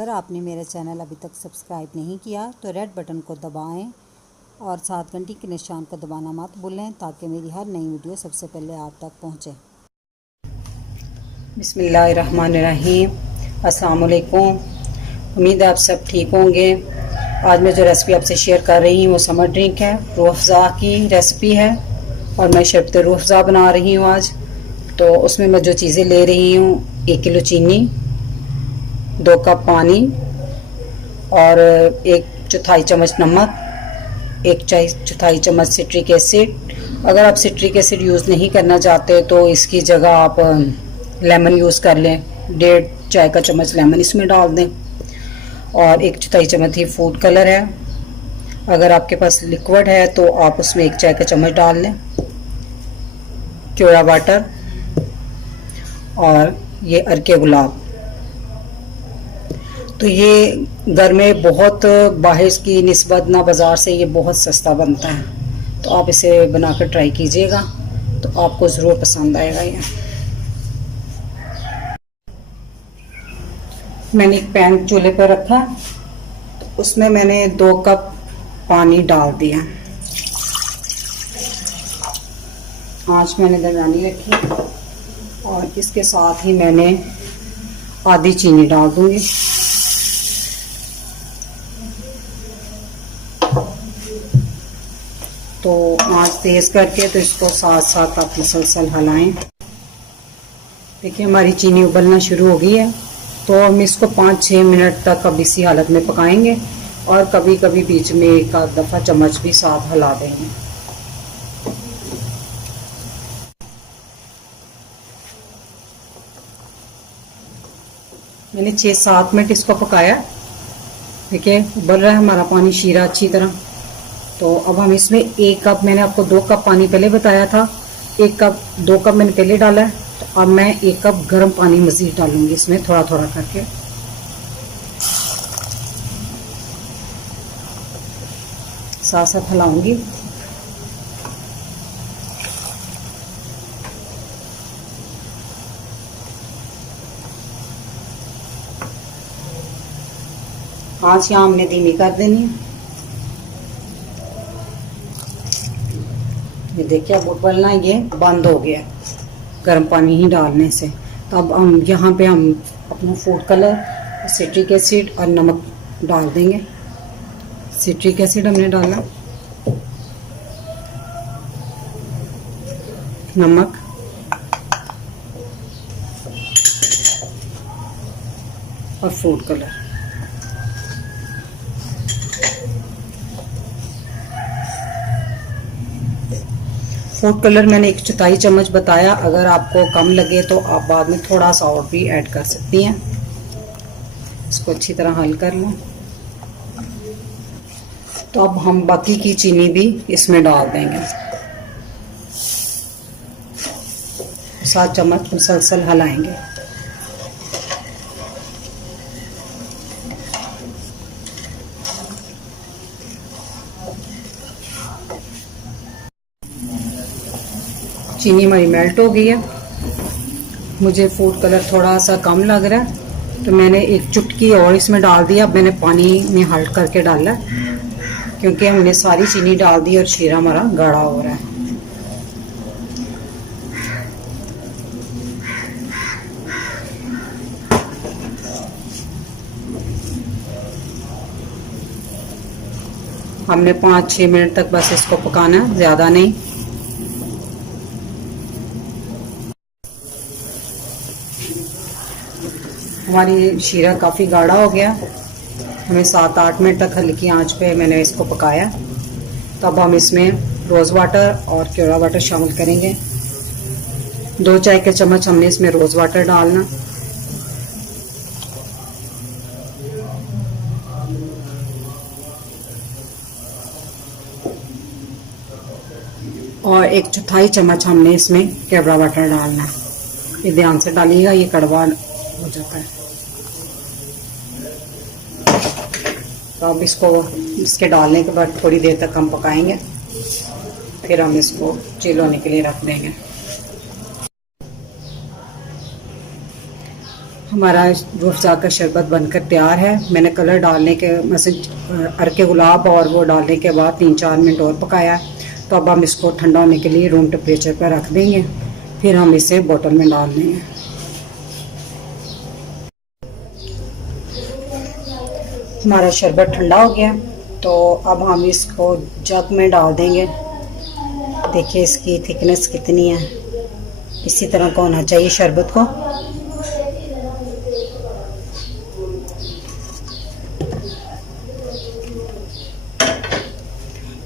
अगर आपने मेरा चैनल अभी तक सब्सक्राइब नहीं किया तो रेड बटन को दबाएं और साथ घंटी के निशान को दबाना मत भूलें ताकि मेरी हर नई वीडियो सबसे पहले आप तक पहुंचे। बिस्मिल्लाहिर्रहमानिर्रहीम। अस्सलाम वालेकुम। उम्मीद है आप सब ठीक होंगे। आज मैं जो रेसिपी आपसे शेयर कर रही हूँ वो समर ड्रिंक है, रूह अफ़ज़ा की रेसिपी है और मैं शरबत रूह अफ़ज़ा बना रही हूँ आज। तो उसमें मैं जो चीज़ें ले रही हूँ, 1 किलो चीनी, 2 कप पानी और 1/4 चम्मच नमक, 1/4 चम्मच सिट्रिक एसिड। अगर आप सिट्रिक एसिड यूज़ नहीं करना चाहते तो इसकी जगह आप लेमन यूज़ कर लें, 1.5 चाय का चम्मच लेमन इसमें डाल दें और 1/4 चम्मच ही फूड कलर है। अगर आपके पास लिक्विड है तो आप उसमें 1 चाय का चम्मच डाल लें, क्योड़ा वाटर और ये अर्के गुलाब। तो ये घर में बहुत बाहर की निस्बत ना बाज़ार से ये बहुत सस्ता बनता है, तो आप इसे बनाकर ट्राई कीजिएगा तो आपको ज़रूर पसंद आएगा। ये मैंने एक पैन चूल्हे पर रखा, तो उसमें मैंने 2 कप पानी डाल दिया। आंच मैंने दरमियानी रखी और इसके साथ ही मैंने आधी चीनी डाल दूंगी। तो आंच तेज करके तो इसको साथ साथ आप मुसलसल हिलाएं। देखिए हमारी चीनी उबलना शुरू हो गई है, तो हम इसको 5-6 मिनट तक अब इसी हालत में पकाएंगे और कभी कभी बीच में एक आध दफ़ा चम्मच भी साथ हिला देंगे। मैंने 6-7 मिनट इसको पकाया। देखिए उबल रहा है हमारा पानी शीरा अच्छी तरह। तो अब हम इसमें 1 कप, मैंने आपको 2 कप पानी पहले बताया था, 2 कप मैंने पहले डाला है, तो अब मैं 1 कप गर्म पानी मज़ीद डालूंगी इसमें थोड़ा थोड़ा करके। साथ साथ हिलाऊंगी। आंच यहाँ हमने धीमी कर देनी है। ये देखिए अब उबलना ये बंद हो गया गर्म पानी ही डालने से। तो अब हम यहाँ पे हम अपना फूड कलर, सिट्रिक एसिड और नमक डाल देंगे। सिट्रिक एसिड हमने डाला, नमक और फूड कलर। फूड कलर मैंने 1/4 चम्मच बताया, अगर आपको कम लगे तो आप बाद में थोड़ा सा और भी ऐड कर सकती हैं। इसको अच्छी तरह हल कर लें। तो अब हम बाकी की चीनी भी इसमें डाल देंगे। 7 चम्मच मुसलसल हिलाएंगे। चीनी हमारी मेल्ट हो गई है। मुझे फूड कलर थोड़ा सा कम लग रहा है तो मैंने 1 चुटकी और इसमें डाल दिया। अब मैंने पानी में हल्ट करके डाला क्योंकि हमने सारी चीनी डाल दी और शीरा हमारा गाढ़ा हो रहा है। हमने 5-6 मिनट तक बस इसको पकाना, ज़्यादा नहीं। हमारी शीरा काफ़ी गाढ़ा हो गया। हमें 7-8 मिनट तक हल्की आंच पे मैंने इसको पकाया। तब हम इसमें रोज़ वाटर और क्योड़ा वाटर शामिल करेंगे। 2 चाय के चम्मच हमने इसमें रोज़ वाटर डालना और 1/4 चम्मच हमने इसमें केवड़ा वाटर डालना। ये ध्यान से डालिएगा, ये कड़वा हो जाता है। तो अब इसको इसके डालने के बाद थोड़ी देर तक हम पकाएंगे, फिर हम इसको चिल होने के लिए रख देंगे। हमारा रूह अफ़ज़ा का शरबत बनकर तैयार है। मैंने कलर डालने के अर्के गुलाब और वो डालने के बाद 3-4 मिनट और पकाया। तो अब हम इसको ठंडा होने के लिए रूम टेम्परेचर पर रख देंगे, फिर हम इसे बोतल में डाल देंगे। हमारा शरबत ठंडा हो गया, तो अब हम इसको जग में डाल देंगे। देखिए इसकी थिकनेस कितनी है, इसी तरह का होना चाहिए शरबत को।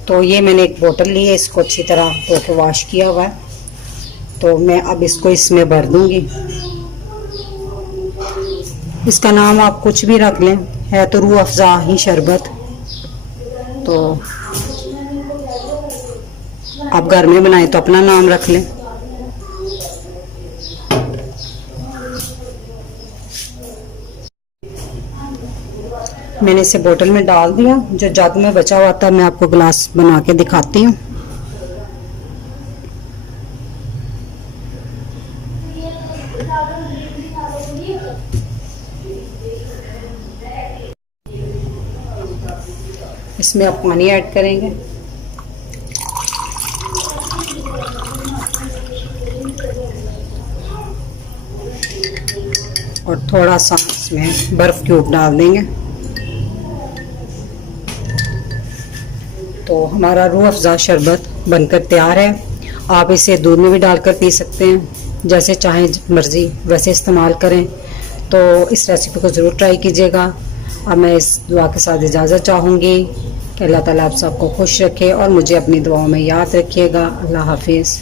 तो ये मैंने एक बोतल ली है, इसको अच्छी तरह धो के वॉश किया हुआ है। तो मैं अब इसको इसमें भर दूंगी। इसका नाम आप कुछ भी रख लें, है तो रूह अफ़ज़ा ही शरबत। तो आप घर में बनाएं तो अपना नाम रख लें। मैंने इसे बोतल में डाल दिया। जो जग में बचा हुआ था मैं आपको ग्लास बना के दिखाती हूँ। इसमें आप पानी ऐड करेंगे। और थोड़ा सा इसमें बर्फ क्यूब डाल देंगे। तो हमारा रूह अफ़ज़ा शरबत बनकर तैयार है। आप इसे दूध में भी डालकर पी सकते हैं, जैसे चाहें मर्ज़ी वैसे इस्तेमाल करें। तो इस रेसिपी को ज़रूर ट्राई कीजिएगा। अब मैं इस दुआ के साथ इजाज़त चाहूँगी कि अल्लाह ताला आप सबको खुश रखे और मुझे अपनी दुआओं में याद रखिएगा। अल्लाह हाफिज़।